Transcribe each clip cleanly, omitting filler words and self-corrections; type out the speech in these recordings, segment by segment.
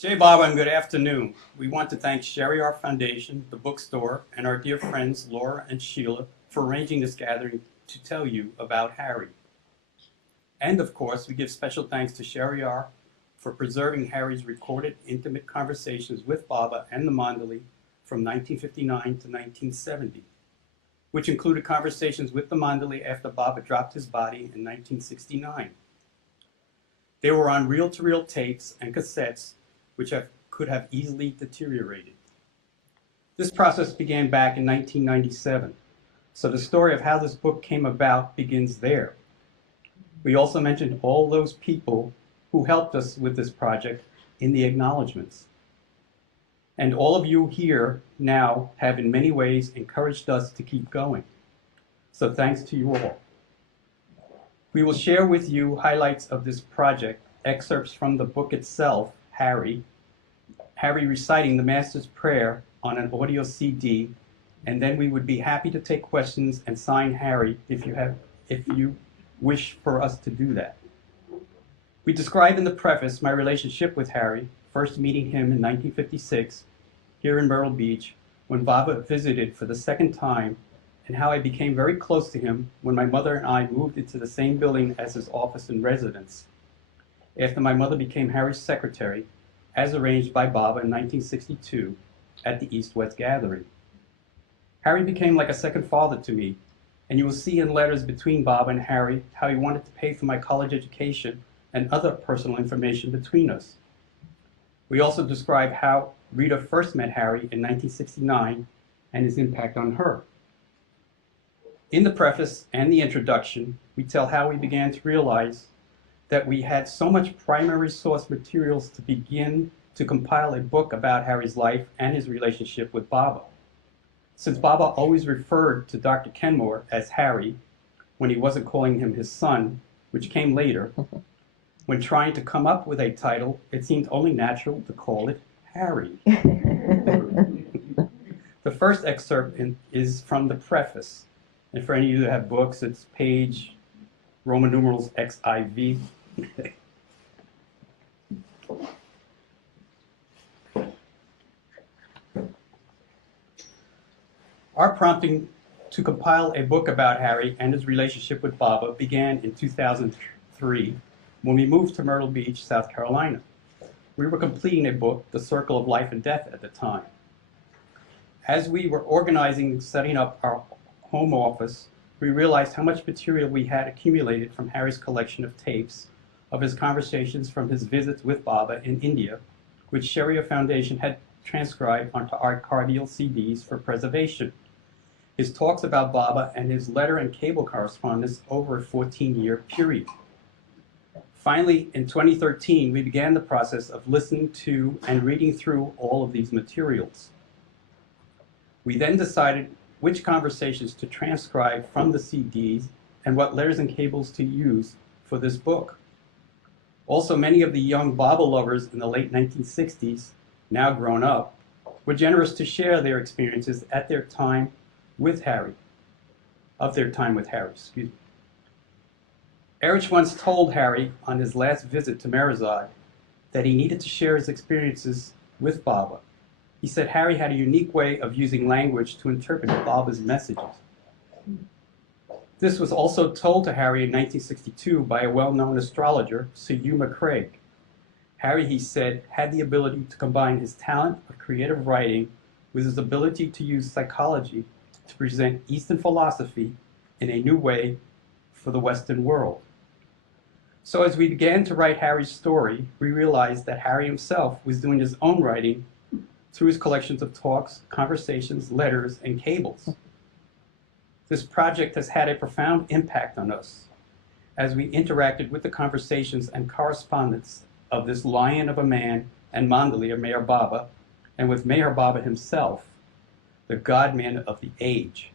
Jay Baba, and good afternoon. We want to thank Sheriar Foundation, the bookstore, and our dear friends Laura and Sheila for arranging this gathering to tell you about Harry. And of course, we give special thanks to Sheriar for preserving Harry's recorded intimate conversations with Baba and the mandali from 1959 to 1970, which included conversations with the mandali after Baba dropped his body in 1969. They were on reel-to-reel tapes and cassettes which could have easily deteriorated. This process began back in 1997, so the story of how this book came about begins there. We also mentioned all those people who helped us with this project in the acknowledgments. And all of you here now have in many ways encouraged us to keep going. So thanks to you all. We will share with you highlights of this project, excerpts from the book itself, Harry reciting the Master's Prayer on an audio CD, and then we would be happy to take questions and sign Harry if you wish for us to do that. We describe in the preface my relationship with Harry, first meeting him in 1956 here in Myrtle Beach when Baba visited for the second time, and how I became very close to him when my mother and I moved into the same building as his office and residence, after my mother became Harry's secretary, as arranged by Baba in 1962 at the East-West Gathering. Harry became like a second father to me, and you will see in letters between Baba and Harry how he wanted to pay for my college education and other personal information between us. We also describe how Rita first met Harry in 1969 and his impact on her. In the preface and the introduction, we tell how we began to realize that we had so much primary source materials to begin to compile a book about Harry's life and his relationship with Baba. Since Baba always referred to Dr. Kenmore as Harry, when he wasn't calling him his son, which came later, when trying to come up with a title, it seemed only natural to call it Harry. The first excerpt is from the preface, and for any of you that have books, it's page Roman numerals XIV. Our prompting to compile a book about Harry and his relationship with Baba began in 2003 when we moved to Myrtle Beach, South Carolina. We were completing a book, The Circle of Life and Death, at the time. As we were organizing and setting up our home office, we realized how much material we had accumulated from Harry's collection of tapes of his conversations from his visits with Baba in India, which Sheriar Foundation had transcribed onto archival CDs for preservation. His talks about Baba and his letter and cable correspondence over a 14-year period. Finally, in 2013, we began the process of listening to and reading through all of these materials. We then decided which conversations to transcribe from the CDs and what letters and cables to use for this book. Also, many of the young Baba lovers in the late 1960s, now grown up, were generous to share their experiences of their time with Harry, Erich once told Harry on his last visit to Merazad that he needed to share his experiences with Baba. He said Harry had a unique way of using language to interpret Baba's messages. This was also told to Harry in 1962 by a well-known astrologer, Sir Hugh McCraig. Harry, he said, had the ability to combine his talent of creative writing with his ability to use psychology to present Eastern philosophy in a new way for the Western world. So as we began to write Harry's story, we realized that Harry himself was doing his own writing through his collections of talks, conversations, letters, and cables. This project has had a profound impact on us as we interacted with the conversations and correspondence of this lion of a man and mandali of Meher Baba, and with Meher Baba himself, the God-man of the age.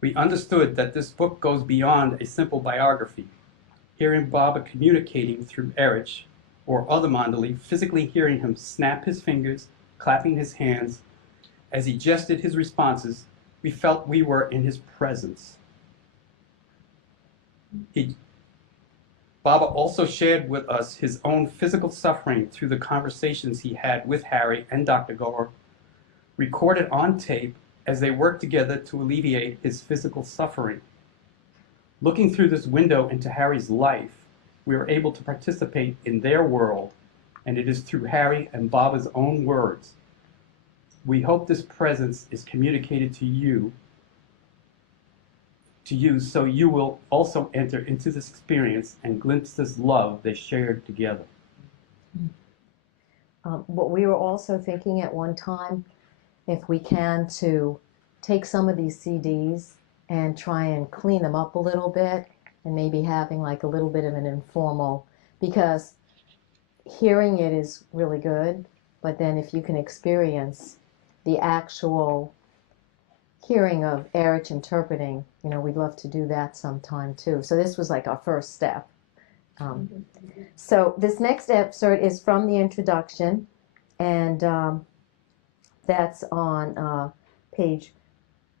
We understood that this book goes beyond a simple biography, hearing Baba communicating through Erich or other mandali, physically hearing him snap his fingers, clapping his hands. As he gestured his responses, we felt we were in his presence. Baba also shared with us his own physical suffering through the conversations he had with Harry and Dr. Gore, recorded on tape as they worked together to alleviate his physical suffering. Looking through this window into Harry's life, we are able to participate in their world, and it is through Harry and Baba's own words. We hope this presence is communicated to you so you will also enter into this experience and glimpse this love they shared together. What we were also thinking at one time, if we can, to take some of these CDs and try and clean them up a little bit, and maybe having like a little bit of an informal, because hearing it is really good, but then if you can experience the actual hearing of Erich interpreting, you know, we'd love to do that sometime too. So this was like our first step. So this next excerpt is from the introduction, and that's on page,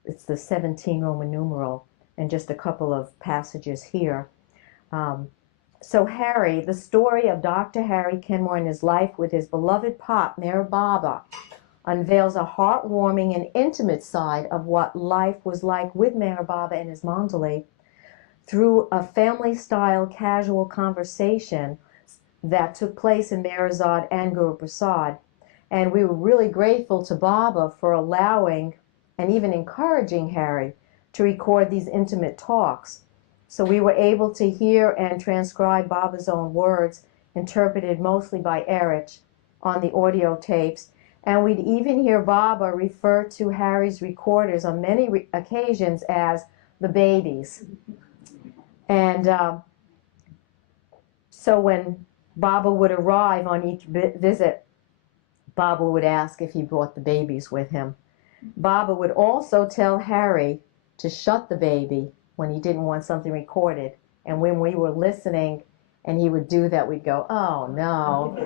it's the 17 Roman numeral, and just a couple of passages here. So Harry, the story of Dr. Harry Kenmore and his life with his beloved pop, Mayor Baba, unveils a heartwarming and intimate side of what life was like with Mayor Baba and his mandali through a family-style casual conversation that took place in Meherazad and Guru Prasad. And we were really grateful to Baba for allowing and even encouraging Harry to record these intimate talks. So we were able to hear and transcribe Baba's own words, interpreted mostly by Erich, on the audio tapes. And we'd even hear Baba refer to Harry's recorders on many occasions as the babies. And so when Baba would arrive on each visit, Baba would ask if he brought the babies with him. Baba would also tell Harry to shut the baby when he didn't want something recorded. And when we were listening and he would do that, we'd go, oh no,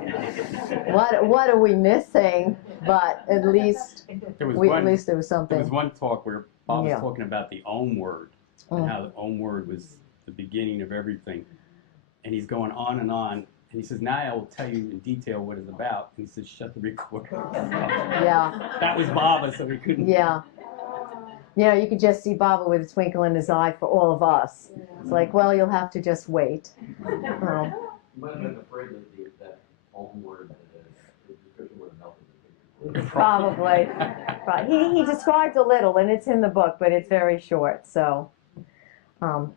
what are we missing? But at least there was something. There was one talk where Bob was talking about the Om word, and how the Om word was the beginning of everything. And he's going on, and he says, now I will tell you in detail what it's about. And he says, shut the recorder. Yeah. That was Baba, so we couldn't. Yeah. Yeah, you could just see Baba with a twinkle in his eye for all of us. It's like, well, you'll have to just wait. You might have been afraid that that Om word, the description would have melted the Probably. Right. He describes a little, and it's in the book, but it's very short. So, from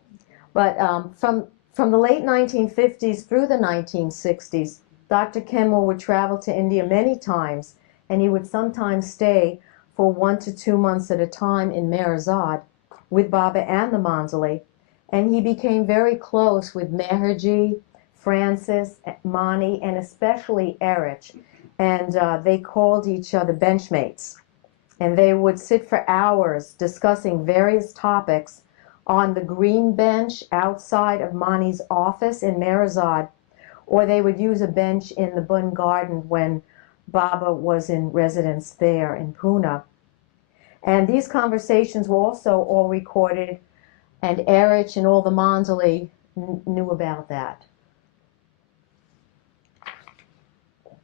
the late 1950s through the 1960s, Dr. Kenmore would travel to India many times, and he would sometimes stay for 1 to 2 months at a time in Meherazad with Baba and the mandali, and he became very close with Meherji, Francis, Mani, and especially Erich, and they called each other benchmates, and they would sit for hours discussing various topics on the green bench outside of Mani's office in Meherazad, or they would use a bench in the Bund Garden when Baba was in residence there in Pune. And these conversations were also all recorded, and Erich and all the mandali knew about that.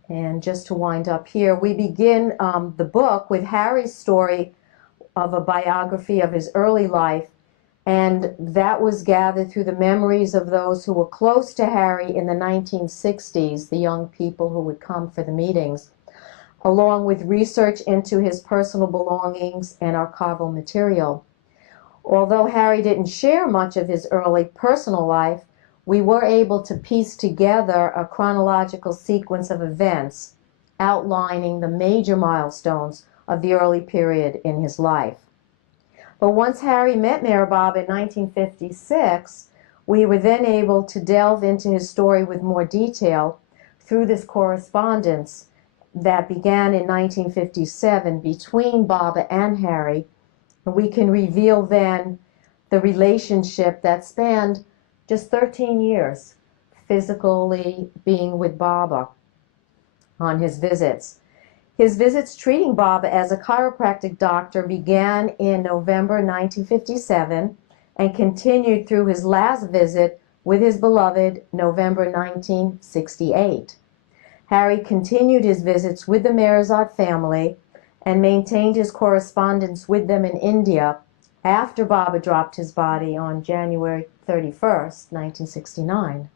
And just to wind up here, we begin the book with Harry's story of a biography of his early life, and that was gathered through the memories of those who were close to Harry in the 1960s, the young people who would come for the meetings, along with research into his personal belongings and archival material. Although Harry didn't share much of his early personal life, we were able to piece together a chronological sequence of events outlining the major milestones of the early period in his life. But once Harry met Mayor Baba in 1956, we were then able to delve into his story with more detail through this correspondence that began in 1957 between Baba and Harry. And we can reveal then the relationship that spanned just 13 years, physically being with Baba on his visits. His visits treating Baba as a chiropractic doctor began in November 1957 and continued through his last visit with his beloved, November 1968. Harry continued his visits with the Mirzad family and maintained his correspondence with them in India after Baba dropped his body on January 31st, 1969.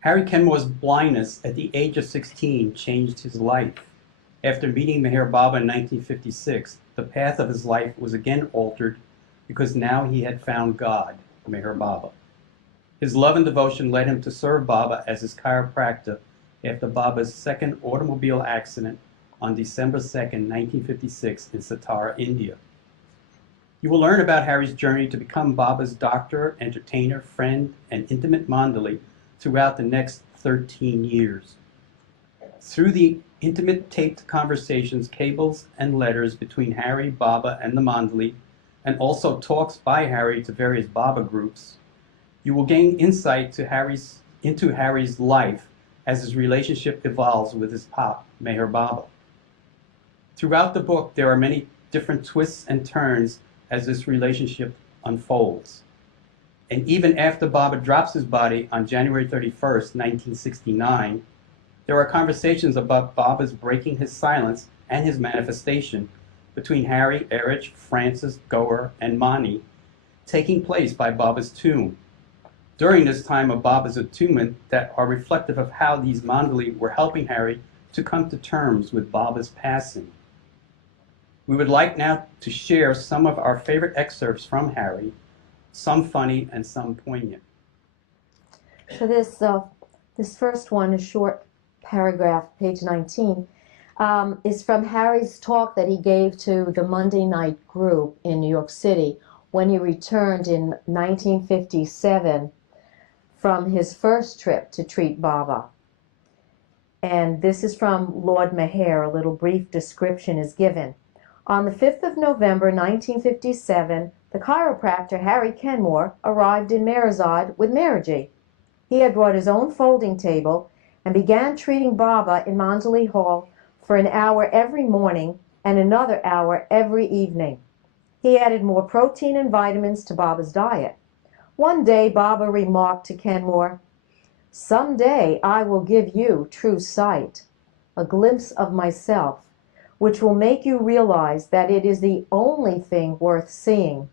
Harry Kenmore's blindness at the age of 16 changed his life. After meeting Meher Baba in 1956, the path of his life was again altered because now he had found God, Meher Baba. His love and devotion led him to serve Baba as his chiropractor after Baba's second automobile accident on December 2nd, 1956 in Satara, India. You will learn about Harry's journey to become Baba's doctor, entertainer, friend, and intimate mandali throughout the next 13 years. Through the intimate taped conversations, cables, and letters between Harry, Baba, and the mandali, and also talks by Harry to various Baba groups, you will gain insight into Harry's life as his relationship evolves with his pop, Meher Baba. Throughout the book, there are many different twists and turns as this relationship unfolds. And even after Baba drops his body on January 31st, 1969, there are conversations about Baba's breaking his silence and his manifestation between Harry, Erich, Francis, Goer, and Mani taking place by Baba's tomb during this time of Baba's attunement that are reflective of how these mandali were helping Harry to come to terms with Baba's passing. We would like now to share some of our favorite excerpts from Harry, some funny and some poignant. So this first one, a short paragraph, page 19, is from Harry's talk that he gave to the Monday night group in New York City when he returned in 1957 from his first trip to treat Baba. And this is from Lord Meher. A little brief description is given. On the 5th of November 1957, the chiropractor Harry Kenmore arrived in Mirzad with Mehraji. He had brought his own folding table and began treating Baba in Mandali Hall for an hour every morning and another hour every evening. He added more protein and vitamins to Baba's diet. One day Baba remarked to Kenmore, "Someday I will give you true sight, a glimpse of myself, which will make you realize that it is the only thing worth seeing.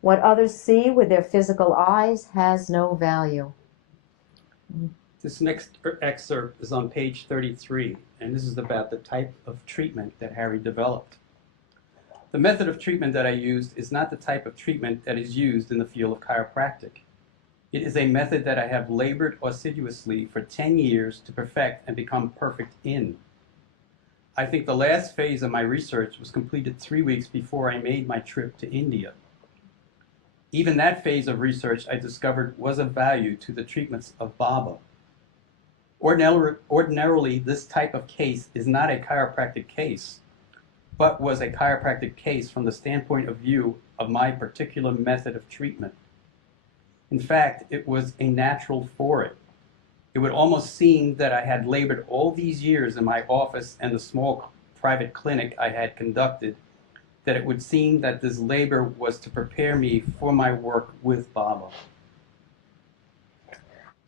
What others see with their physical eyes has no value." This next excerpt is on page 33, and this is about the type of treatment that Harry developed. The method of treatment that I used is not the type of treatment that is used in the field of chiropractic. It is a method that I have labored assiduously for 10 years to perfect and become perfect in. I think the last phase of my research was completed 3 weeks before I made my trip to India. Even that phase of research I discovered was of value to the treatments of Baba. Ordinarily, this type of case is not a chiropractic case, but was a chiropractic case from the standpoint of view of my particular method of treatment. In fact, it was a natural for it. It would almost seem that I had labored all these years in my office and the small private clinic I had conducted, that it would seem that this labor was to prepare me for my work with Baba.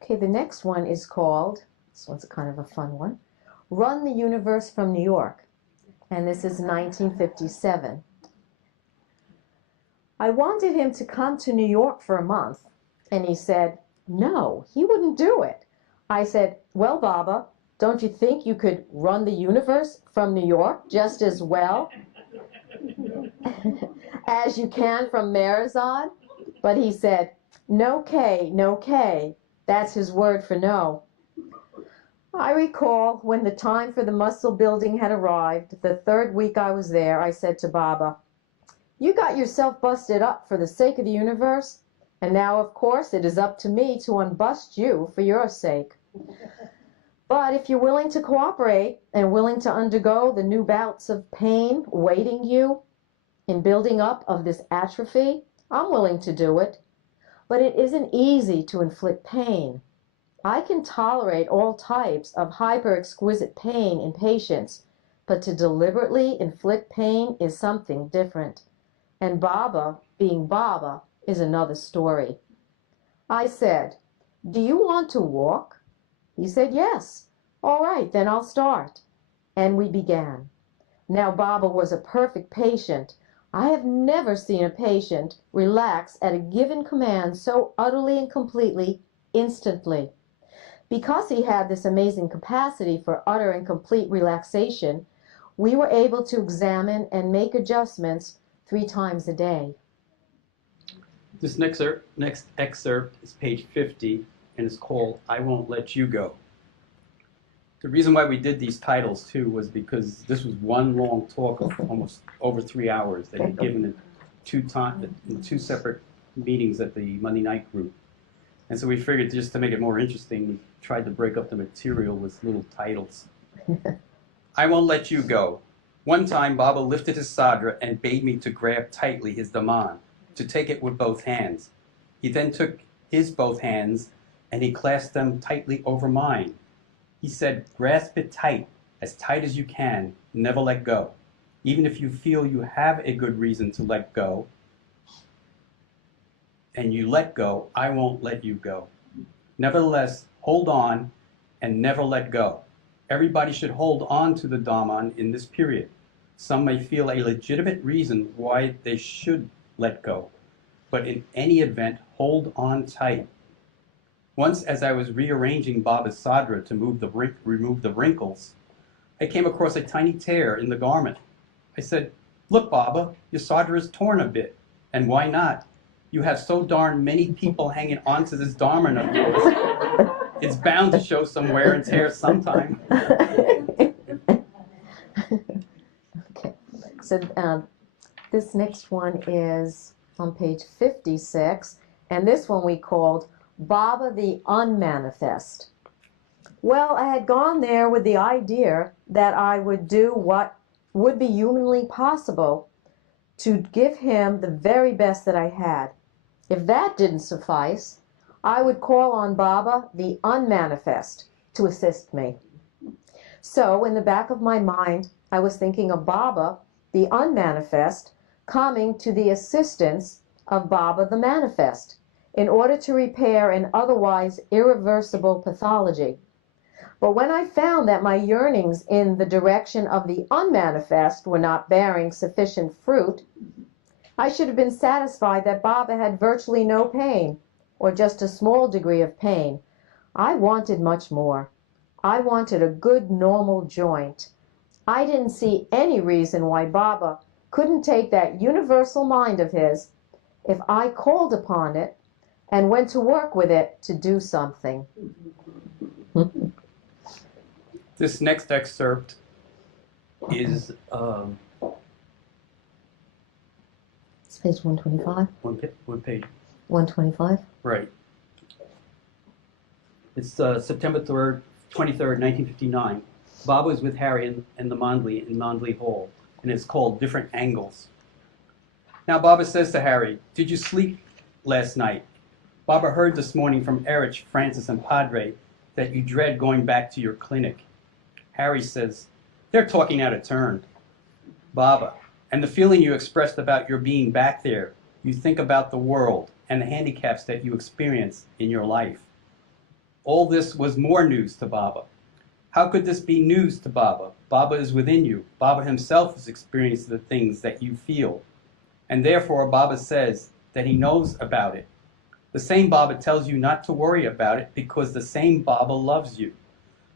Okay, the next one is called, this one's kind of a fun one, Run the Universe from New York. And this is 1957. I wanted him to come to New York for a month, and he said, no, he wouldn't do it. I said, well, Baba, don't you think you could run the universe from New York just as well as you can from Mirzad? But he said, no K, no K. That's his word for no. I recall when the time for the muscle building had arrived, the third week I was there, I said to Baba, you got yourself busted up for the sake of the universe, and now, of course, it is up to me to unbust you for your sake. But if you're willing to cooperate and willing to undergo the new bouts of pain waiting you in building up of this atrophy, I'm willing to do it. But it isn't easy to inflict pain. I can tolerate all types of hyper-exquisite pain in patients, but to deliberately inflict pain is something different. And Baba, being Baba, is another story. I said, "Do you want to walk?" He said, "Yes." "All right, then I'll start." And we began. Now Baba was a perfect patient. I have never seen a patient relax at a given command so utterly and completely, instantly. Because he had this amazing capacity for utter and complete relaxation, we were able to examine and make adjustments 3 times a day. This next excerpt is page 50 and is called I Won't Let You Go. The reason why we did these titles too was because this was one long talk of almost over 3 hours that he'd given in two separate meetings at the Monday night group. And so we figured just to make it more interesting, we tried to break up the material with little titles. I won't let you go. One time Baba lifted his sadra and bade me to grab tightly his daman, to take it with both hands. He then took his both hands and he clasped them tightly over mine. He said, grasp it tight as you can, never let go. Even if you feel you have a good reason to let go, and you let go, I won't let you go. Nevertheless, hold on and never let go. Everybody should hold on to the Dhamman in this period. Some may feel a legitimate reason why they should let go, but in any event, hold on tight. Once, as I was rearranging Baba's sadra to remove the wrinkles, I came across a tiny tear in the garment. I said, look, Baba, your sadra is torn a bit. And why not? You have so darn many people hanging onto this garment of yours. It's bound to show some wear and tear sometime. Okay, so this next one is on page 56, and this one we called Baba the Unmanifest. Well, I had gone there with the idea that I would do what would be humanly possible to give him the very best that I had. If that didn't suffice, I would call on Baba the Unmanifest to assist me. So in the back of my mind, I was thinking of Baba the Unmanifest coming to the assistance of Baba the Manifest in order to repair an otherwise irreversible pathology. But when I found that my yearnings in the direction of the unmanifest were not bearing sufficient fruit, I should have been satisfied that Baba had virtually no pain, or just a small degree of pain. I wanted much more. I wanted a good normal joint. I didn't see any reason why Baba couldn't take that universal mind of his if I called upon it and went to work with it to do something. This next excerpt is It's page 125. one page. 125. Right. It's September 3rd, 23rd, 1959. Baba is with Harry and the Mandali in Mandali Hall, and it's called Different Angles. Now Baba says to Harry, did you sleep last night? Baba heard this morning from Erich, Francis, and Padre that you dread going back to your clinic. Harry says, they're talking out of turn. Baba, and the feeling you expressed about your being back there, you think about the world and the handicaps that you experience in your life. All this was more news to Baba. How could this be news to Baba? Baba is within you. Baba himself has experienced the things that you feel. And therefore, Baba says that he knows about it. The same Baba tells you not to worry about it because the same Baba loves you.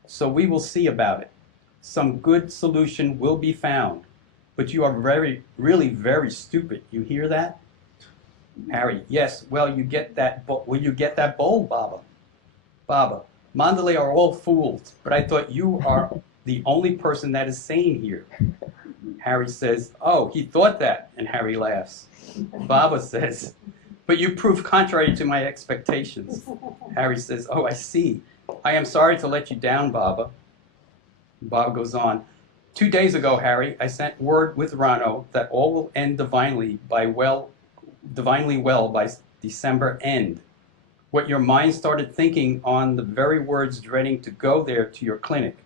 So we will see about it. Some good solution will be found. But you are really very stupid. You hear that? Harry, yes, well, you get that bowl, Baba? Baba, Mandalay are all fools, but I thought you are the only person that is sane here. Harry says, oh, he thought that, and Harry laughs. Baba says, but you prove contrary to my expectations. Harry says, oh, I see. I am sorry to let you down, Baba. Baba goes on, 2 days ago, Harry, I sent word with Rano that all will end divinely well by December end. What your mind started thinking on the very words dreading to go there to your clinic.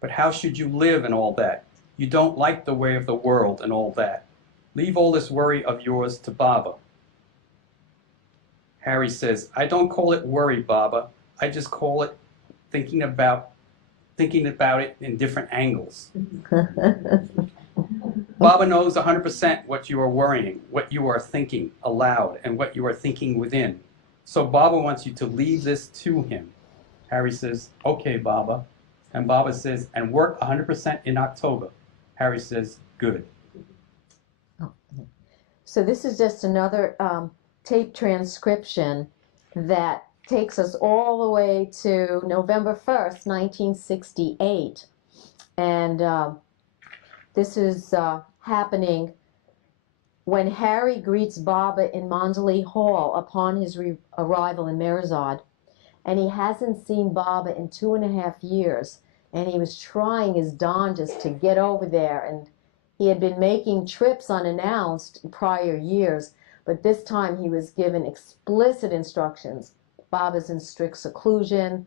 But how should you live and all that? You don't like the way of the world and all that. Leave all this worry of yours to Baba. Harry says, I don't call it worry, Baba. I just call it thinking about it in different angles. Baba knows 100% what you are worrying, what you are thinking aloud, and what you are thinking within. So Baba wants you to leave this to him. Harry says, okay, Baba. And Baba says, and work 100% in October. Harry says, good. So this is just another tape transcription that takes us all the way to November 1st, 1968. And this is happening when Harry greets Baba in Mandali Hall upon his arrival in Merzad. And he hasn't seen Baba in 2.5 years. And he was trying his darndest to get over there. And he had been making trips unannounced in prior years. But this time he was given explicit instructions. Baba's in strict seclusion.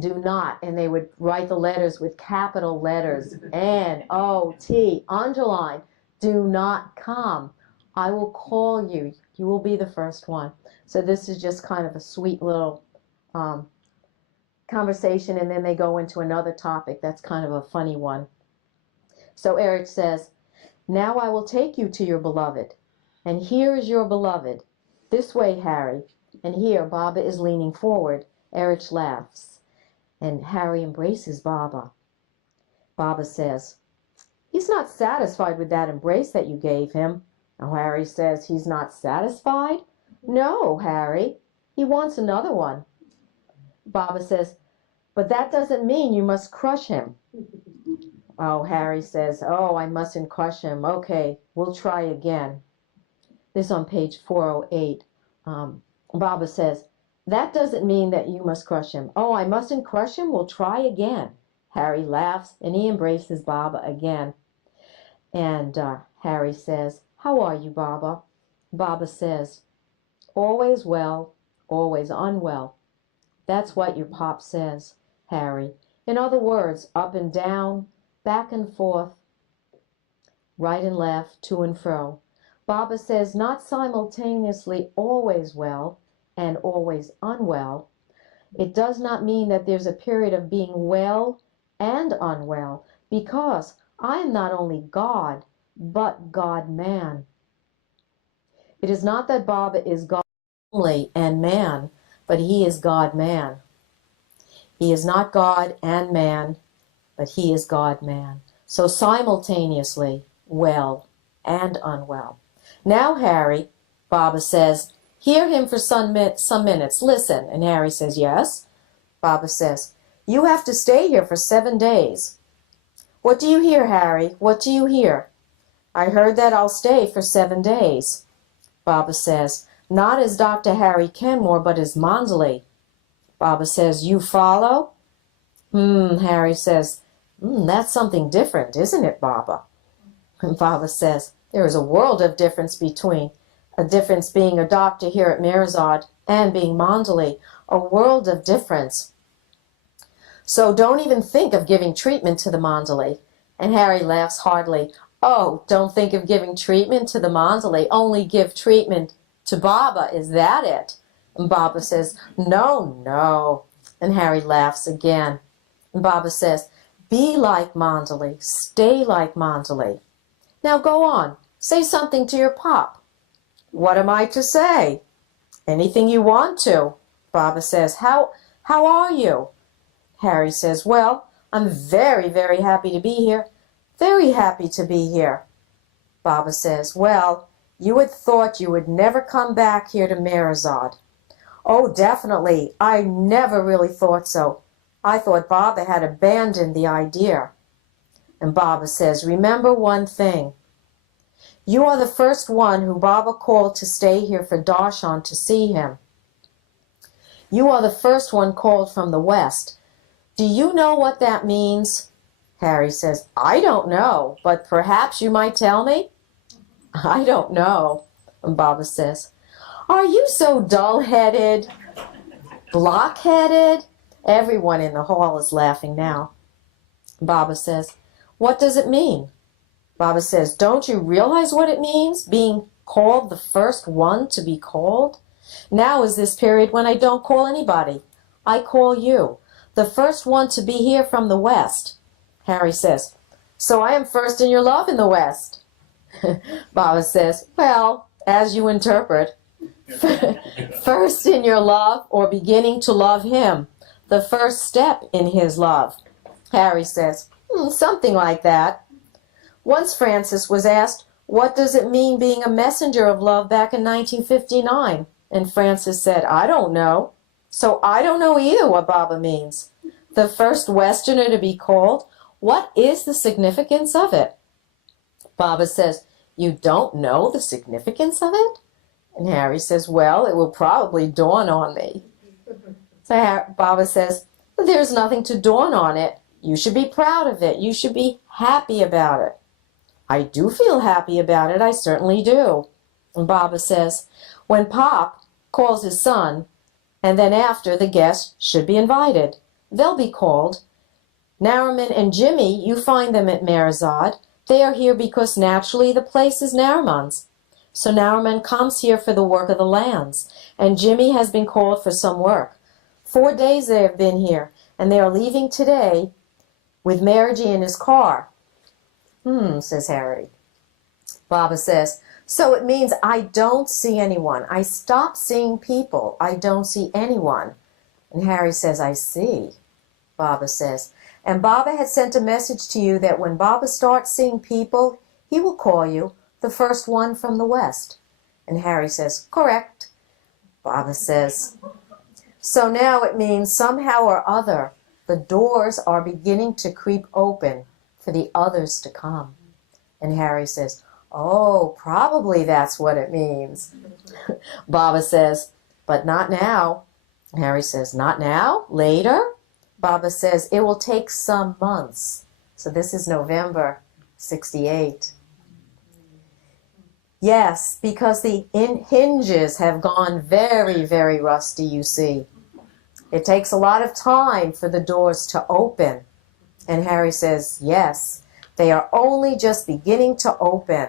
Do not. And they would write the letters with capital letters. N-O-T. Underline. Do not come. I will call you. You will be the first one. So this is just kind of a sweet little conversation, and then they go into another topic that's kind of a funny one. So Erich says, now I will take you to your beloved, and here is your beloved. This way, Harry. And here Baba is leaning forward. Erich laughs, and Harry embraces Baba. Baba says, he's not satisfied with that embrace that you gave him. Now Harry says, he's not satisfied? No, Harry. He wants another one. Baba says, but that doesn't mean you must crush him. Oh, Harry says, oh, I mustn't crush him. Okay, we'll try again. This is on page 408. Baba says, that doesn't mean that you must crush him. Oh, I mustn't crush him? We'll try again. Harry laughs, and he embraces Baba again. And Harry says, how are you, Baba? Baba says, always well, always unwell. That's what your pop says, Harry. In other words, up and down, back and forth, right and left, to and fro. Baba says not simultaneously always well and always unwell. It does not mean that there's a period of being well and unwell, because I am not only God, but God-man. It is not that Baba is God only and man, but he is God-man. He is not God and man, but he is God-man. So simultaneously, well and unwell. Now, Harry, Baba says, hear him for some minutes. Listen. And Harry says, yes. Baba says, you have to stay here for 7 days. What do you hear, Harry? What do you hear? I heard that I'll stay for 7 days. Baba says, not as Dr. Harry Kenmore, but as Mandali. Baba says, you follow? Harry says, that's something different, isn't it, Baba? And Baba says, there is a world of difference between a difference being a doctor here at Merzad and being Mandali. A world of difference. So don't even think of giving treatment to the Mandali. And Harry laughs heartily. Oh, don't think of giving treatment to the Mandali. Only give treatment to Baba. Is that it? And Baba says, no, no. And Harry laughs again. And Baba says, be like Mandali. Stay like Mandali. Now go on. Say something to your pop. What am I to say? Anything you want to. Baba says, how are you? Harry says, well, I'm very, very happy to be here. Very happy to be here. Baba says, well, you had thought you would never come back here to Merzad. Oh, definitely. I never really thought so. I thought Baba had abandoned the idea. And Baba says, remember one thing. You are the first one who Baba called to stay here for darshan to see him. You are the first one called from the West. Do you know what that means? Harry says, I don't know, but perhaps you might tell me? I don't know. And Baba says, are you so dull-headed? Block-headed? Everyone in the hall is laughing now. Baba says, what does it mean? Baba says, don't you realize what it means, being called the first one to be called? Now is this period when I don't call anybody. I call you, the first one to be here from the West. Harry says, so I am first in your love in the West. Baba says, well, as you interpret. First in your love or beginning to love him. The first step in his love. Harry says, something like that. Once Francis was asked, what does it mean being a messenger of love back in 1959? And Francis said, I don't know. So I don't know either what Baba means. The first Westerner to be called? What is the significance of it? Baba says, you don't know the significance of it? And Harry says, well, it will probably dawn on me. So Baba says, there's nothing to dawn on it. You should be proud of it. You should be happy about it. I do feel happy about it. I certainly do. And Baba says, when Pop calls his son, and then after the guests should be invited, they'll be called. Nariman and Jimmy, you find them at Meherazad. They are here because naturally the place is Nariman's. So Nariman comes here for the work of the lands, and Jimmy has been called for some work. 4 days they have been here, and they are leaving today with Margie in his car. Says Harry. Baba says, so it means I don't see anyone. I stop seeing people. I don't see anyone. And Harry says, I see. Baba says, and Baba had sent a message to you that when Baba starts seeing people, he will call you, the first one from the West. And Harry says, correct. Baba says, so now it means somehow or other the doors are beginning to creep open for the others to come. And Harry says, oh, probably that's what it means. Baba says, but not now. And Harry says, not now? Later? Baba says, it will take some months. So this is November 68. Yes, because the hinges have gone very, very rusty, you see. It takes a lot of time for the doors to open. And Harry says, yes, they are only just beginning to open.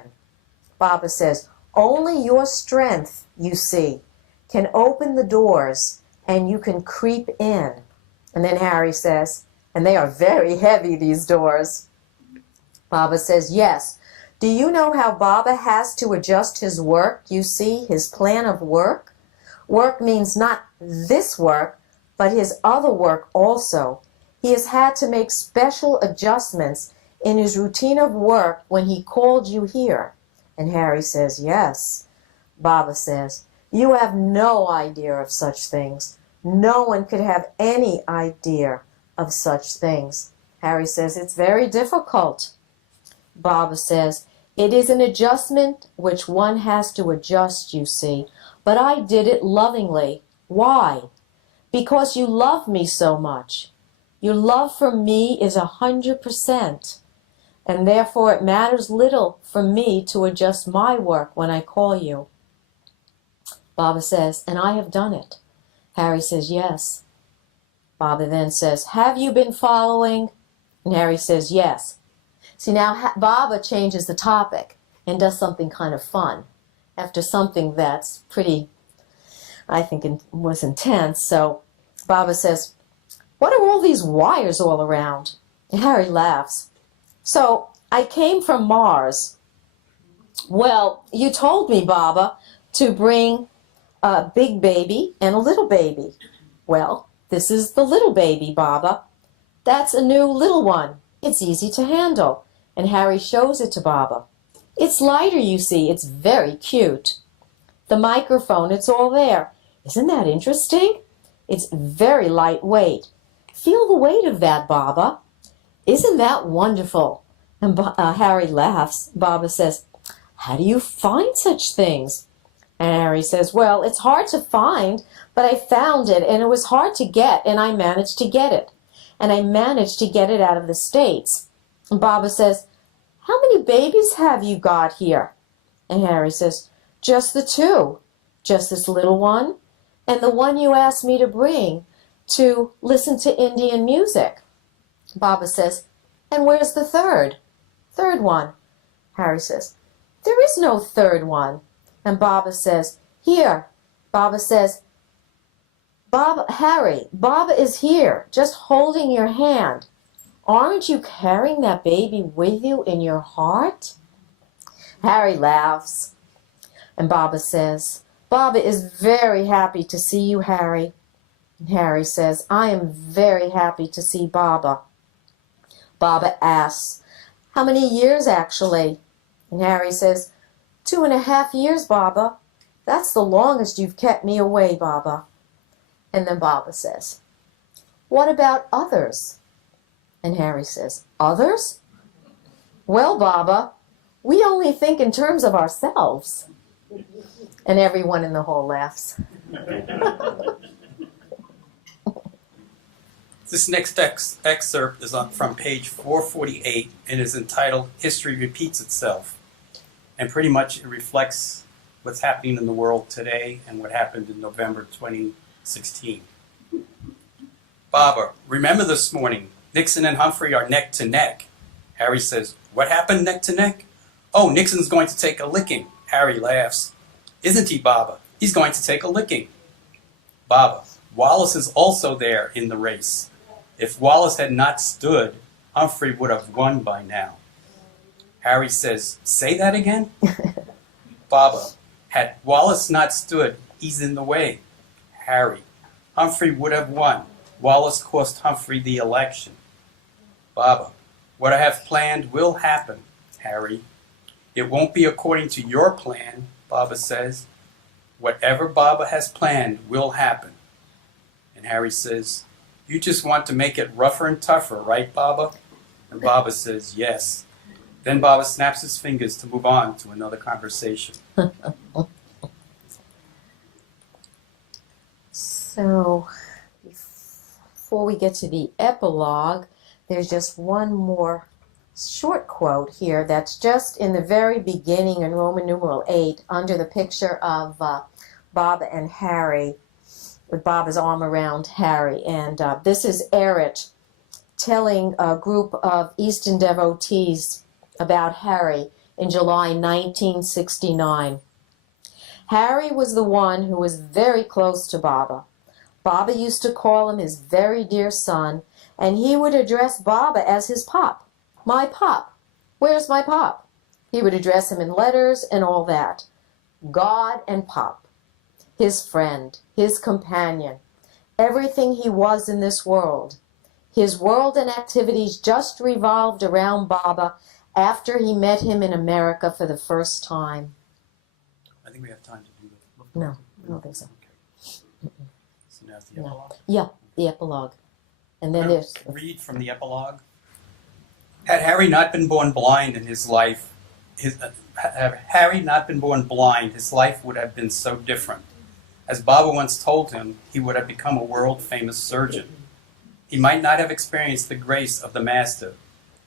Baba says, only your strength, you see, can open the doors and you can creep in. And then Harry says, and they are very heavy, these doors. Baba says, yes. Do you know how Baba has to adjust his work, you see, his plan of work? Work means not this work, but his other work also. He has had to make special adjustments in his routine of work when he called you here. And Harry says, yes. Baba says, you have no idea of such things. No one could have any idea of such things. Harry says, it's very difficult. Baba says, it is an adjustment which one has to adjust, you see. But I did it lovingly. Why? Because you love me so much. Your love for me is 100%. And therefore it matters little for me to adjust my work when I call you. Baba says, and I have done it. Harry says, yes. Baba then says, have you been following? And Harry says, yes. See, now Baba changes the topic and does something kind of fun after something that's pretty, I think, was intense. So Baba says, what are all these wires all around? And Harry laughs. So I came from Mars. Well, you told me, Baba, to bring a big baby and a little baby. Well, this is the little baby, Baba. That's a new little one. It's easy to handle. And Harry shows it to Baba. It's lighter, you see. It's very cute. The microphone, it's all there. Isn't that interesting? It's very lightweight. Feel the weight of that, Baba. Isn't that wonderful? And Harry laughs. Baba says, how do you find such things? And Harry says, well, it's hard to find, but I found it, and it was hard to get, and I managed to get it. And I managed to get it out of the States. And Baba says, how many babies have you got here? And Harry says, just the two. Just this little one, and the one you asked me to bring to listen to Indian music. Baba says, and where's the third? Third one. Harry says, there is no third one. And Baba says, here, Baba says, Harry, Baba is here, just holding your hand. Aren't you carrying that baby with you in your heart? Harry laughs, and Baba says, Baba is very happy to see you, Harry. And Harry says, I am very happy to see Baba. Baba asks, how many years actually? And Harry says, 2.5 years, Baba. That's the longest you've kept me away, Baba. And then Baba says, what about others? And Harry says, others? Well, Baba, we only think in terms of ourselves. And everyone in the hall laughs. This next excerpt is from page 448 and is entitled History Repeats Itself. And pretty much it reflects what's happening in the world today and what happened in November 2016. Baba, remember this morning, Nixon and Humphrey are neck to neck. Harry says, what happened neck to neck? Oh, Nixon's going to take a licking. Harry laughs. Isn't he, Baba? He's going to take a licking. Baba, Wallace is also there in the race. If Wallace had not stood, Humphrey would have won by now. Harry says, say that again? Baba, had Wallace not stood, he's in the way. Harry, Humphrey would have won. Wallace cost Humphrey the election. Baba, what I have planned will happen, Harry. It won't be according to your plan, Baba says. Whatever Baba has planned will happen. And Harry says, you just want to make it rougher and tougher, right, Baba? And Baba says, yes. Then Baba snaps his fingers to move on to another conversation. So, before we get to the epilogue, there's just one more short quote here that's just in the very beginning in Roman numeral 8 under the picture of Baba and Harry, with Baba's arm around Harry. And this is Erich telling a group of Eastern devotees about Harry in July 1969. Harry was the one who was very close to Baba. Baba used to call him his very dear son, and he would address Baba as his pop. My pop. Where's my pop? He would address him in letters and all that. God and Pop. His friend, his companion, everything he was in this world. His world and activities just revolved around Baba after he met him in America for the first time. I think we have time to do that. No, I don't think so. Okay. So now it's the epilogue. Yeah, the epilogue. And then there's... Read from the epilogue. Had Harry not been born blind in his life, had Harry not been born blind, his life would have been so different. As Baba once told him, he would have become a world-famous surgeon. He might not have experienced the grace of the Master,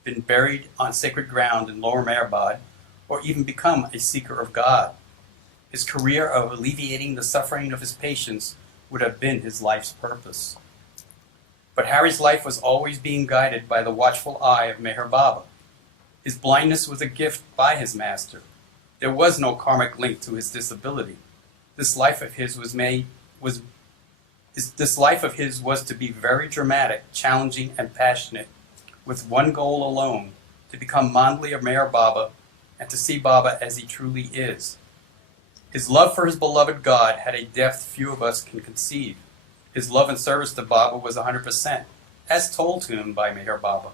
been buried on sacred ground in Lower Mehrabad, or even become a seeker of God. His career of alleviating the suffering of his patients would have been his life's purpose. But Harry's life was always being guided by the watchful eye of Meher Baba. His blindness was a gift by his Master. There was no karmic link to his disability. This life of his was to be very dramatic, challenging, and passionate, with one goal alone, to become mandali of Meher Baba and to see Baba as he truly is. His love for his beloved God had a depth few of us can conceive. His love and service to Baba was 100%, as told to him by Meher Baba.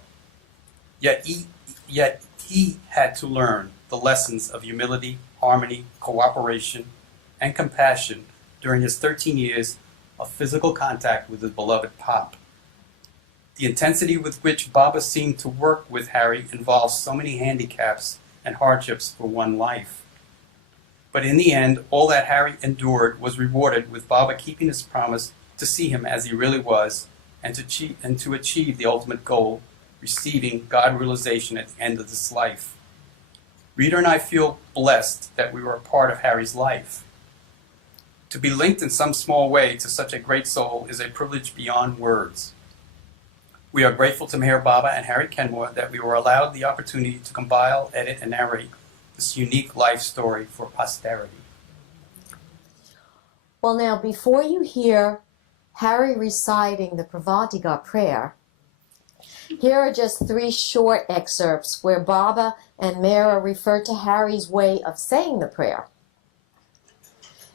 Yet he had to learn the lessons of humility, harmony, cooperation, and compassion during his 13 years of physical contact with his beloved Pop. The intensity with which Baba seemed to work with Harry involved so many handicaps and hardships for one life. But in the end, all that Harry endured was rewarded with Baba keeping his promise to see him as he really was and to achieve the ultimate goal, receiving God realization at the end of this life. Rita and I feel blessed that we were a part of Harry's life. To be linked in some small way to such a great soul is a privilege beyond words. We are grateful to Meher Baba and Harry Kenmore that we were allowed the opportunity to compile, edit, and narrate this unique life story for posterity. Well, now, before you hear Harry reciting the Pravatiga prayer, here are just 3 short excerpts where Baba and Mara refer to Harry's way of saying the prayer.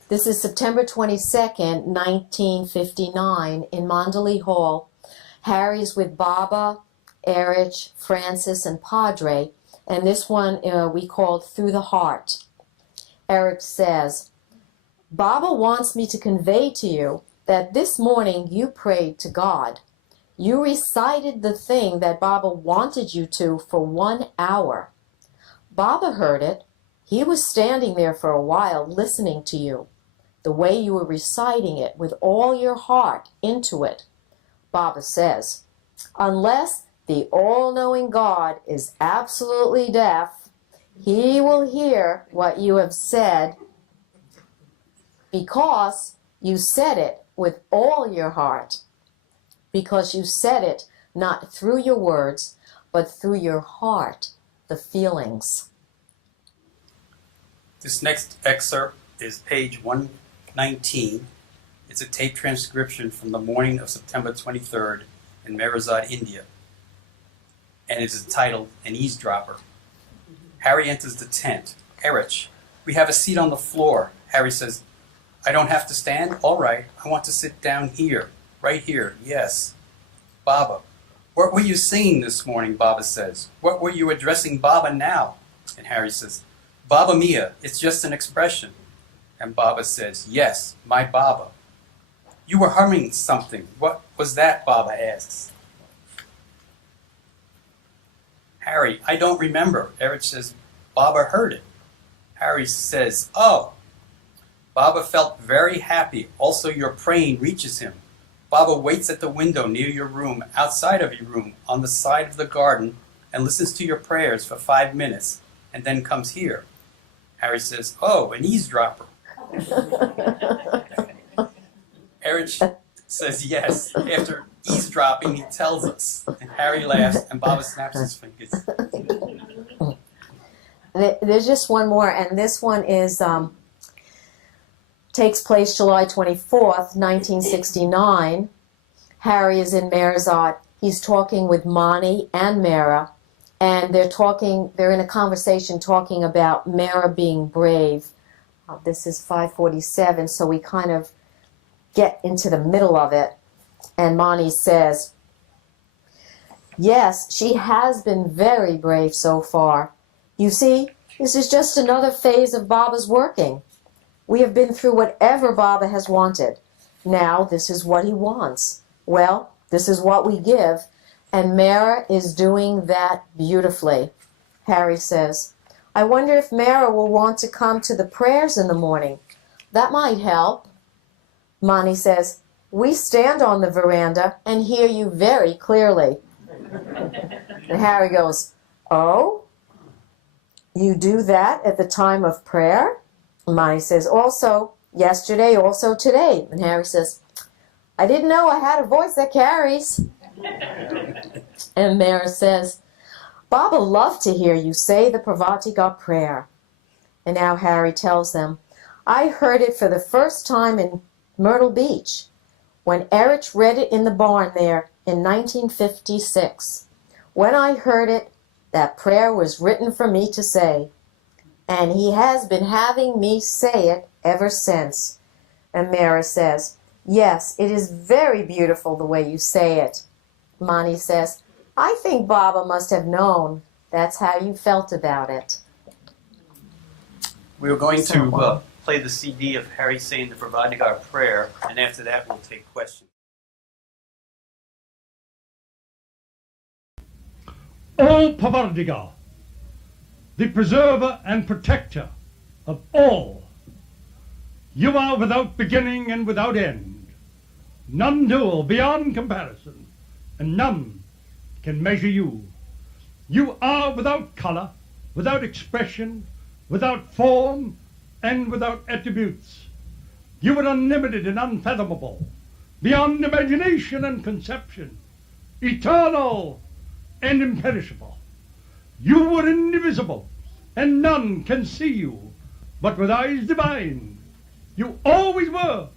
This is September 22nd, 1959, in Mandali Hall. Harry's with Baba, Erich, Francis, and Padre, and this one we called Through the Heart. Erich says, Baba wants me to convey to you that this morning you prayed to God. You recited the thing that Baba wanted you to for 1 hour. Baba heard it. He was standing there for a while listening to you, the way you were reciting it with all your heart into it. Baba says, unless the all-knowing God is absolutely deaf, he will hear what you have said because you said it with all your heart. Because you said it not through your words, but through your heart, the feelings. This next excerpt is page 119. It's a tape transcription from the morning of September 23rd in Merazad, India. And it is entitled An Eavesdropper. Harry enters the tent. Erich, we have a seat on the floor. Harry says, I don't have to stand? All right, I want to sit down here. Right here, yes. Baba, what were you singing this morning, Baba says. What were you addressing Baba now? And Harry says, Baba Mia, it's just an expression. And Baba says, yes, my Baba. You were humming something. What was that, Baba asks. Harry, I don't remember. Erich says, Baba heard it. Harry says, oh. Baba felt very happy. Also, your praying reaches him. Baba waits at the window near your room, outside of your room, on the side of the garden, and listens to your prayers for 5 minutes, and then comes here. Harry says, oh, an eavesdropper. Erich says yes. After eavesdropping, he tells us. And Harry laughs, and Baba snaps his fingers. There's just one more, and this one is takes place July 24th, 1969. Harry is in Merazad. He's talking with Mani and Mara, and they're in a conversation talking about Mara being brave. This is 5:47, so we kind of get into the middle of it. And Mani says, yes, she has been very brave so far. You see, this is just another phase of Baba's working. We have been through whatever Baba has wanted. Now this is what he wants. Well, this is what we give, and Mara is doing that beautifully. Harry says, I wonder if Mara will want to come to the prayers in the morning. That might help. Mani says, we stand on the veranda and hear you very clearly. And Harry goes, oh? You do that at the time of prayer? Mani says, also yesterday, also today. And Harry says, I didn't know I had a voice that carries. And Mara says, Baba loved to hear you say the Pravatiga prayer. And now Harry tells them, I heard it for the first time in Myrtle Beach, when Erich read it in the barn there in 1956. When I heard it, that prayer was written for me to say. And he has been having me say it ever since. And Mara says, yes, it is very beautiful the way you say it. Mani says, I think Baba must have known. That's how you felt about it. We are going to play the CD of Harry saying the Pravatiga prayer, and after that we'll take questions. O Pravatiga, the preserver and protector of all, you are without beginning and without end, none dual beyond comparison, and none can measure you. You are without color, without expression, without form, and without attributes. You are unlimited and unfathomable, beyond imagination and conception, eternal and imperishable. You were indivisible, and none can see you, but with eyes divine. You always were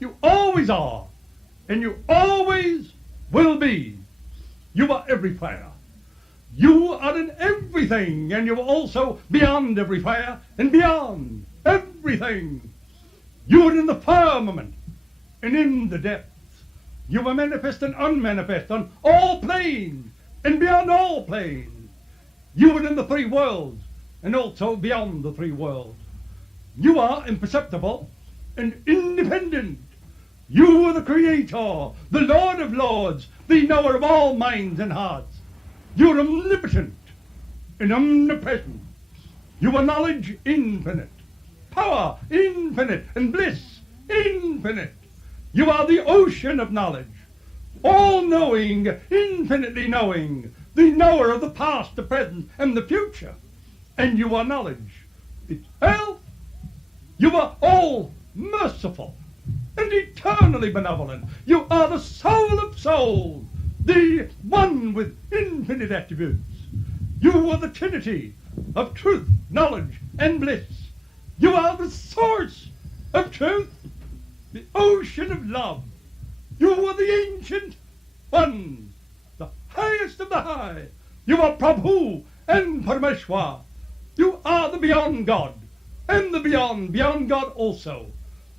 You always are, and you always will be. You are everywhere. You are in everything, and you are also beyond everywhere and beyond everything. You are in the firmament and in the depths. You are manifest and unmanifest on all planes and beyond all planes. You are in the three worlds and also beyond the three worlds. You are imperceptible and independent. You are the Creator, the Lord of Lords, the knower of all minds and hearts. You are omnipotent and omnipresent. You are knowledge infinite, power infinite, and bliss infinite. You are the ocean of knowledge, all-knowing, infinitely knowing, the knower of the past, the present, and the future. And you are knowledge itself. You are all merciful and eternally benevolent. You are the soul of souls, the one with infinite attributes. You are the Trinity of truth, knowledge, and bliss. You are the source of truth, the ocean of love. You are the ancient one, the highest of the high. You are Prabhu and Parameshwar. You are the beyond God and the beyond God also.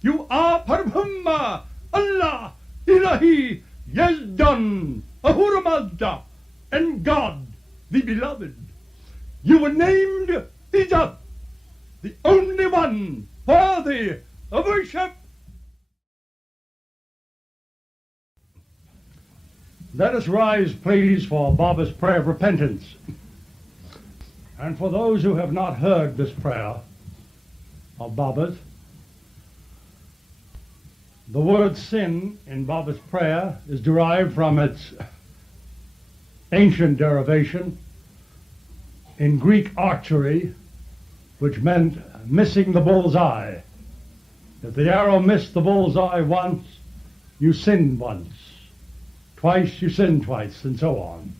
You are Parabrahma, Allah, Ilahi, Yazdan, Ahura Mazda, and God, the beloved. You were named Ijat, the only one worthy of worship. Let us rise, please, for Baba's prayer of repentance. And for those who have not heard this prayer of Baba's, the word sin in Baba's prayer is derived from its ancient derivation in Greek archery, which meant missing the bull's eye. If the arrow missed the bull's eye once, you sinned once. Twice, you sinned twice, and so on.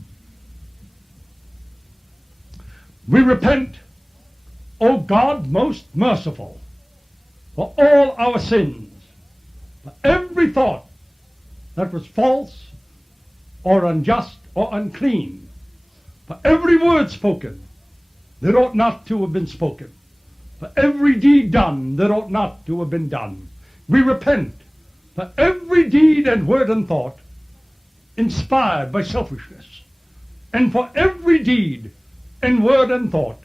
We repent, O God most merciful, for all our sins, for every thought that was false or unjust or unclean, for every word spoken that ought not to have been spoken, for every deed done that ought not to have been done. We repent for every deed and word and thought inspired by selfishness, and for every deed and word and thought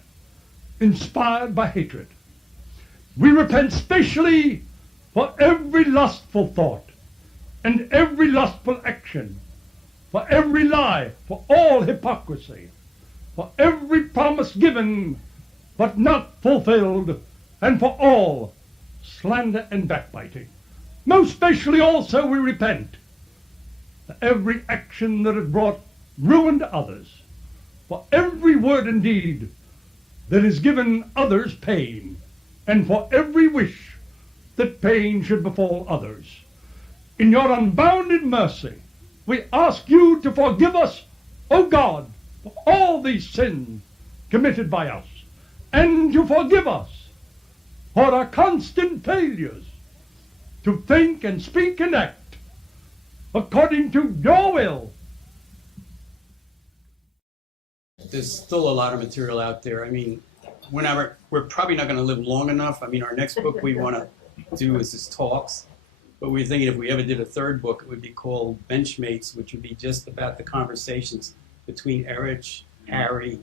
inspired by hatred. We repent specially for every lustful thought and every lustful action, for every lie, for all hypocrisy, for every promise given but not fulfilled, and for all slander and backbiting. Most specially also we repent for every action that has brought ruin to others, for every word and deed that has given others pain, and for every wish that pain should befall others. In your unbounded mercy, we ask you to forgive us, O God, for all these sins committed by us, and to forgive us for our constant failures to think and speak and act according to your will. There's still a lot of material out there. I mean, we're probably not going to live long enough. I mean, our next book we want to do is this talks, but we're thinking if we ever did a third book, it would be called Benchmates, which would be just about the conversations between Erich, Harry,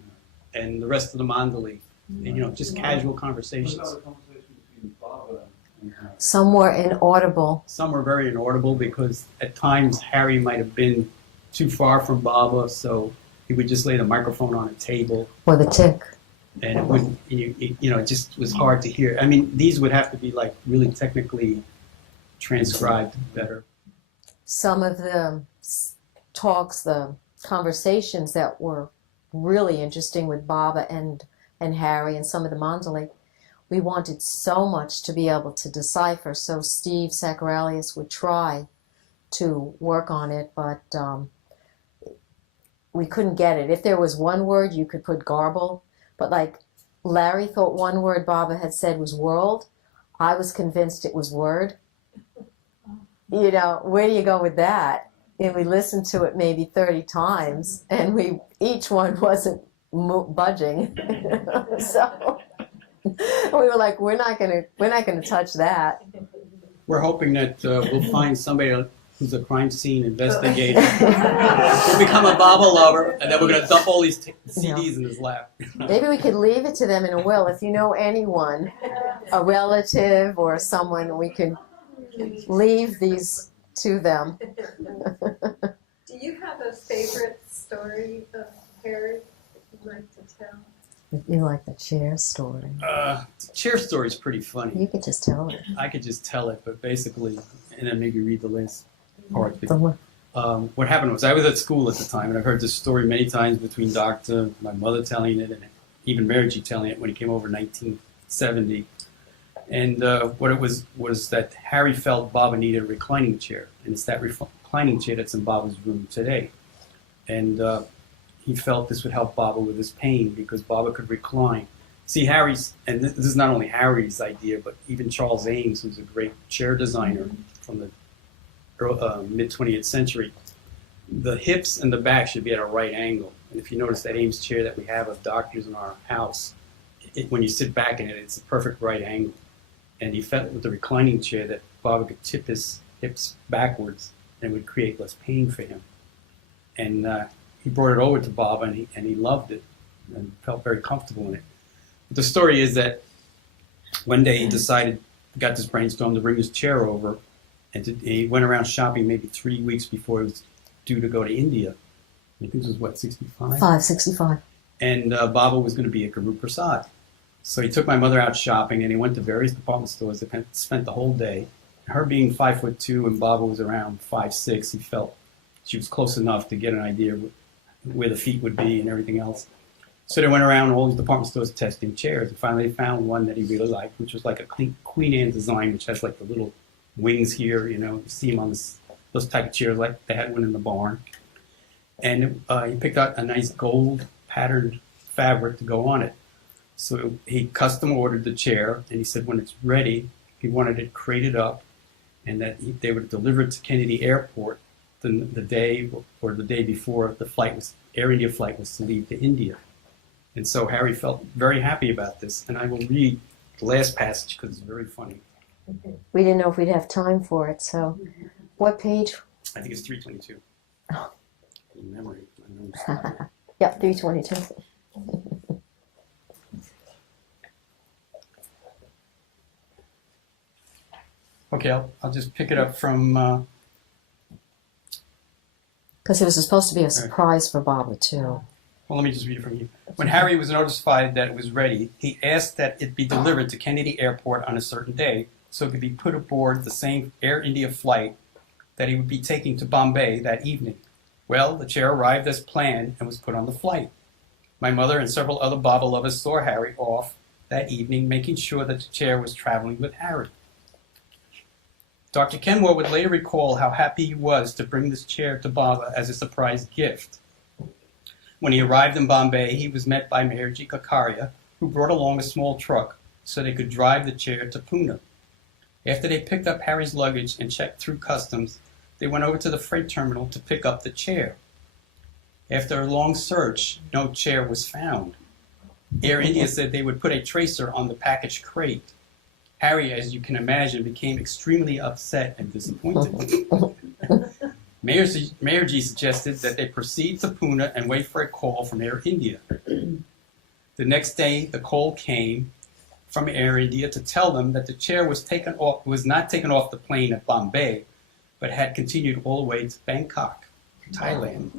and the rest of the mandali. And, just casual conversations. Some were inaudible. Some were very inaudible because at times Harry might have been too far from Baba, so he would just lay the microphone on a table. Or the tick. And it wouldn't, it just was hard to hear. I mean, these would have to be like really technically transcribed better. Some of the talks, the conversations that were really interesting with Baba and Harry and some of the mandali, we wanted so much to be able to decipher, so Steve Sakaralius would try to work on it, but we couldn't get it. If there was one word, you could put garble, but like Larry thought one word Baba had said was world, I was convinced it was word. you know, where do you go with that? And we listened to it maybe 30 times, and each one wasn't budging. So we were like, we're not gonna touch that. We're hoping that we'll find somebody who's a crime scene investigator. We'll become a Baba lover, and then we're going to dump all these CDs in his lap. Maybe we could leave it to them in a will. If you know anyone, a relative or someone, we could leave these to them. Do you have a favorite story of Harry that you'd like to tell? You like the chair story. The chair story is pretty funny. You could just tell it. I could just tell it, but basically, and then maybe read the last part. What happened was I was at school at the time, and I've heard this story many times between Doctor, my mother telling it, and even Mary G telling it when he came over in 1970. And what it was that Harry felt Baba needed a reclining chair, and it's that reclining chair that's in Baba's room today. And he felt this would help Baba with his pain because Baba could recline. See, Harry's, and this is not only Harry's idea, but even Charles Ames, who's a great chair designer from the mid-20th century, the hips and the back should be at a right angle. And if you notice that Ames chair that we have of doctors in our house, when you sit back in it, it's a perfect right angle. And he felt with the reclining chair that Baba could tip his hips backwards and it would create less pain for him. And he brought it over to Baba, and he loved it and felt very comfortable in it. But the story is that one day he got this brainstorm to bring his chair over, and he went around shopping maybe 3 weeks before he was due to go to India. I think this was, what, 65? 565. And Baba was going to be at Guru Prasad. So he took my mother out shopping, and he went to various department stores. They spent the whole day. Her being 5'2" and Baba was around 5'6", he felt she was close enough to get an idea of where the feet would be and everything else. So they went around all these department stores testing chairs, and finally they found one that he really liked, which was like a Queen Anne design, which has like the little wings here, you see them on those type of chairs, like they had one in the barn. And he picked out a nice gold patterned fabric to go on it. So he custom ordered the chair, and he said when it's ready, he wanted it crated up, and that they would deliver it to Kennedy Airport the day or the day before the Air India flight was to leave to India. And so Harry felt very happy about this, and I will read the last passage because it's very funny. We didn't know if we'd have time for it, so what page? I think it's 322. Oh. In memory. Yep, 322. Okay, I'll just pick it up from... Because it was supposed to be a surprise for Baba, too. Well, let me just read it from you. When Harry was notified that it was ready, he asked that it be delivered to Kennedy Airport on a certain day so it could be put aboard the same Air India flight that he would be taking to Bombay that evening. Well, the chair arrived as planned and was put on the flight. My mother and several other Baba lovers saw Harry off that evening, making sure that the chair was traveling with Harry. Dr. Kenmore would later recall how happy he was to bring this chair to Baba as a surprise gift. When he arrived in Bombay, he was met by Maharji Kakaria, who brought along a small truck so they could drive the chair to Pune. After they picked up Harry's luggage and checked through customs, they went over to the freight terminal to pick up the chair. After a long search, no chair was found. Air India said they would put a tracer on the package crate. Harry, as you can imagine, became extremely upset and disappointed. Maharji suggested that they proceed to Pune and wait for a call from Air India. The next day, the call came from Air India to tell them that the chair was not taken off the plane at Bombay, but had continued all the way to Bangkok, Thailand.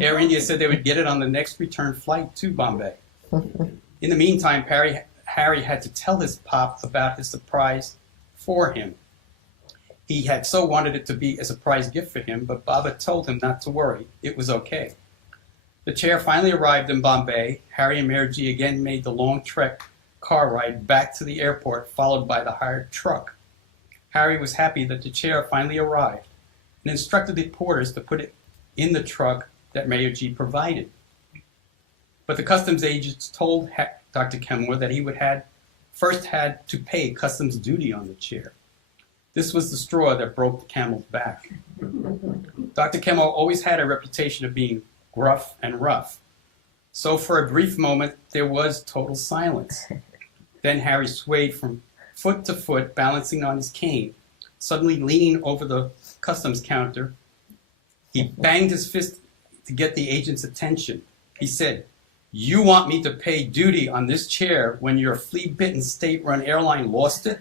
Air India said they would get it on the next return flight to Bombay. In the meantime, Harry had to tell his pop about his surprise for him. He had so wanted it to be a surprise gift for him, but Baba told him not to worry, it was okay. The chair finally arrived in Bombay. Harry and Maharji again made the long trek car ride back to the airport, followed by the hired truck. Harry was happy that the chair finally arrived and instructed the porters to put it in the truck that Maharji provided. But the customs agents told Dr. Kenmore that he would first had to pay customs duty on the chair. This was the straw that broke the camel's back. Dr. Kenmore always had a reputation of being gruff and rough. So for a brief moment, there was total silence. Then Harry swayed from foot to foot, balancing on his cane. Suddenly leaning over the customs counter, he banged his fist to get the agent's attention. He said, "You want me to pay duty on this chair when your flea-bitten state-run airline lost it?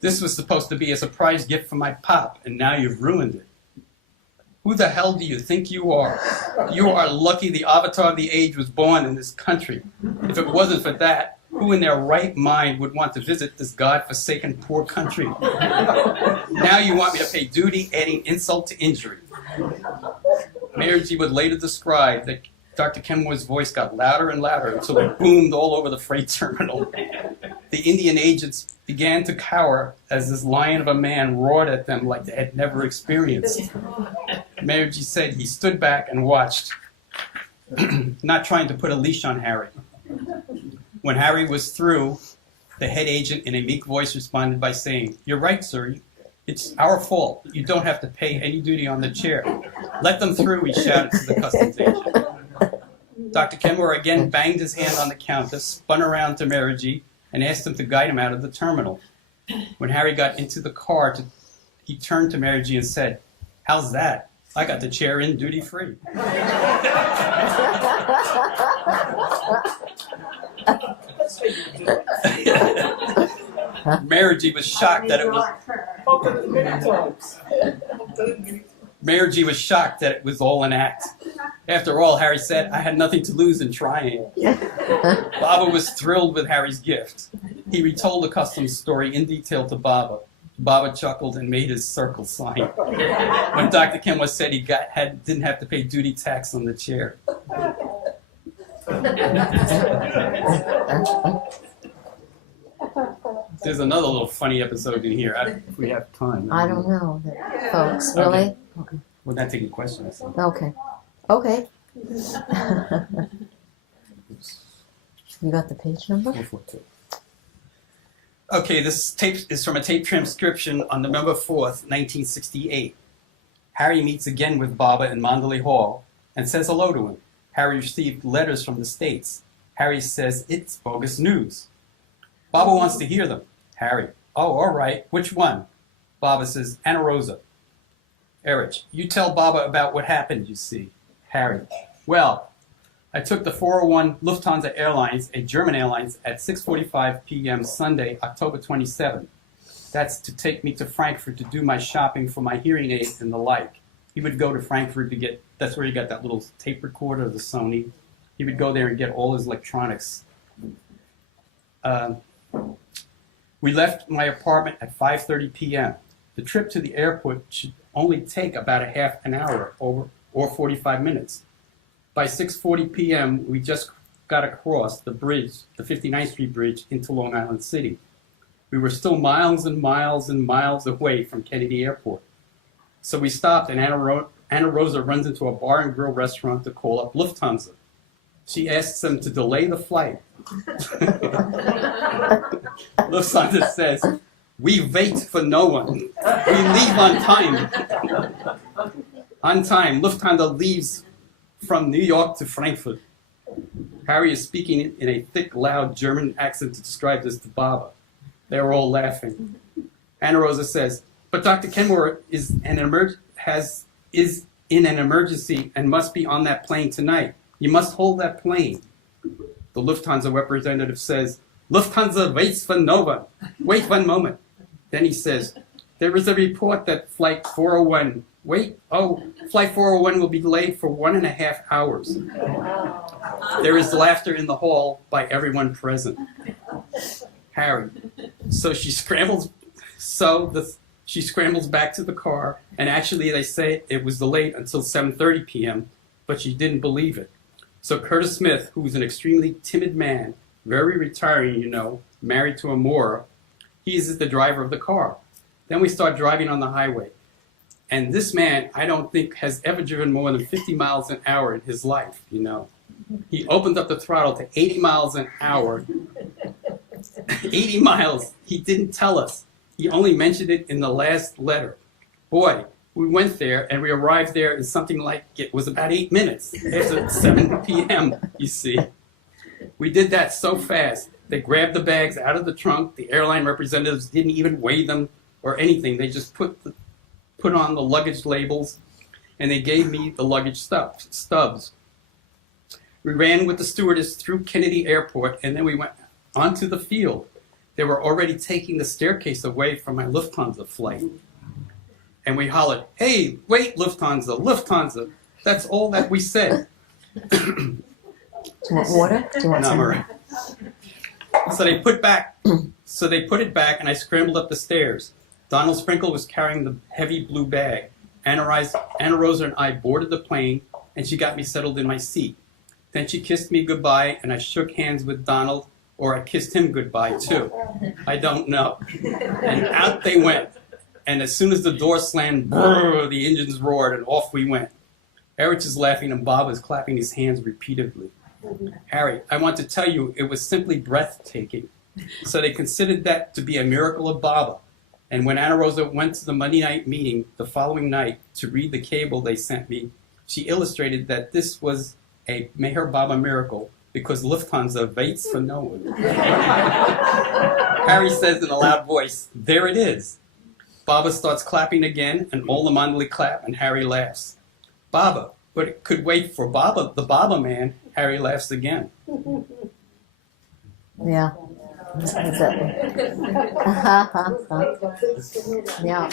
This was supposed to be a surprise gift for my pop, and now you've ruined it. Who the hell do you think you are? You are lucky the avatar of the age was born in this country. If it wasn't for that, who in their right mind would want to visit this God-forsaken poor country? Now you want me to pay duty, adding insult to injury." Mary G. would later describe that Dr. Kenmore's voice got louder and louder until it boomed all over the freight terminal. The Indian agents began to cower as this lion of a man roared at them like they had never experienced. Mary G. said he stood back and watched, not trying to put a leash on Harry. When Harry was through, the head agent in a meek voice responded by saying, "You're right, sir. It's our fault. You don't have to pay any duty on the chair. Let them through," he shouted to the customs agent. Dr. Kenmore again banged his hand on the counter, spun around to Mary G., and asked him to guide him out of the terminal. When Harry got into the car, he turned to Mary G. and said, "How's that? I got the chair in duty-free." Mary G. was shocked that it was all an act. After all, Harry said, "I had nothing to lose in trying." Baba was thrilled with Harry's gift. He retold the customs story in detail to Baba. Baba chuckled and made his circle sign. When Dr. Kenmore said he didn't have to pay duty tax on the chair. There's another little funny episode in here. If we have time. I don't know, folks, really? Okay. We're not taking questions. Okay. Okay. You got the page number? 442. Okay, this tape is from a tape transcription on November 4th, 1968. Harry meets again with Baba in Mandali Hall and says hello to him. Harry received letters from the States. Harry says it's bogus news. Baba wants to hear them. Harry, "Oh, all right. Which one?" Baba says, "Anna Rosa." Erich, "You tell Baba about what happened, you see." Harry, "Well, I took the 401 Lufthansa Airlines, a German airlines, at 6:45 p.m. Sunday, October 27th. That's to take me to Frankfurt to do my shopping for my hearing aids and the like. He would go to Frankfurt to get, that's where he got that little tape recorder, the Sony. He would go there and get all his electronics. We left my apartment at 5:30 p.m. The trip to the airport should only take about a half an hour or 45 minutes. By 6:40 p.m., we just got across the bridge, the 59th Street Bridge, into Long Island City. We were still miles and miles and miles away from Kennedy Airport. So we stopped, and Anna Rosa runs into a bar and grill restaurant to call up Lufthansa. She asks them to delay the flight. Lufthansa says, "We wait for no one. We leave on time." On time, Lufthansa leaves from New York to Frankfurt. Harry is speaking in a thick, loud German accent to describe this to Baba. They were all laughing. Anna Rosa says, "But Dr. Kenmore is in an emergency and must be on that plane tonight. You must hold that plane." The Lufthansa representative says, "Lufthansa waits for no one. Wait one moment." Then he says, "There is a report that flight 401, flight 401 will be delayed for 1.5 hours. There is laughter in the hall by everyone present. Harry, she scrambles back to the car, and actually they say it was delayed until 7:30 p.m., but she didn't believe it. So Curtis Smith, who was an extremely timid man, very retiring, married to a Moor, he is the driver of the car. Then we start driving on the highway. And this man, I don't think, has ever driven more than 50 miles an hour in his life, He opened up the throttle to 80 miles an hour. 80 miles. He didn't tell us. He only mentioned it in the last letter. Boy, we went there and we arrived there in something like, it was about 8 minutes after 7 p.m., you see. We did that so fast. They grabbed the bags out of the trunk. The airline representatives didn't even weigh them or anything. They just put on the luggage labels, and they gave me the luggage stubs. We ran with the stewardess through Kennedy Airport, and then we went onto the field. They were already taking the staircase away from my Lufthansa flight. And we hollered, "Hey, wait, Lufthansa, Lufthansa." That's all that we said. Do you want water? Do you want No, some? I'm all right. So they put it back, and I scrambled up the stairs. Donald Sprinkle was carrying the heavy blue bag. Anna Rosa and I boarded the plane, and she got me settled in my seat. Then she kissed me goodbye, and I shook hands with Donald, or I kissed him goodbye too. I don't know. And out they went. And as soon as the door slammed, brrr, the engines roared, and off we went. Erich is laughing, and Bob is clapping his hands repeatedly. Harry, I want to tell you, it was simply breathtaking. So they considered that to be a miracle of Baba. And when Anna Rosa went to the Monday night meeting the following night to read the cable they sent me, she illustrated that this was a Meher Baba miracle because Lufthansa waits for no one. Harry says in a loud voice, "There it is." Baba starts clapping again, and all the mandali clap, and Harry laughs. "Baba, but it could wait for Baba, the Baba man." Harry laughs again. Yeah. That's it. Yeah.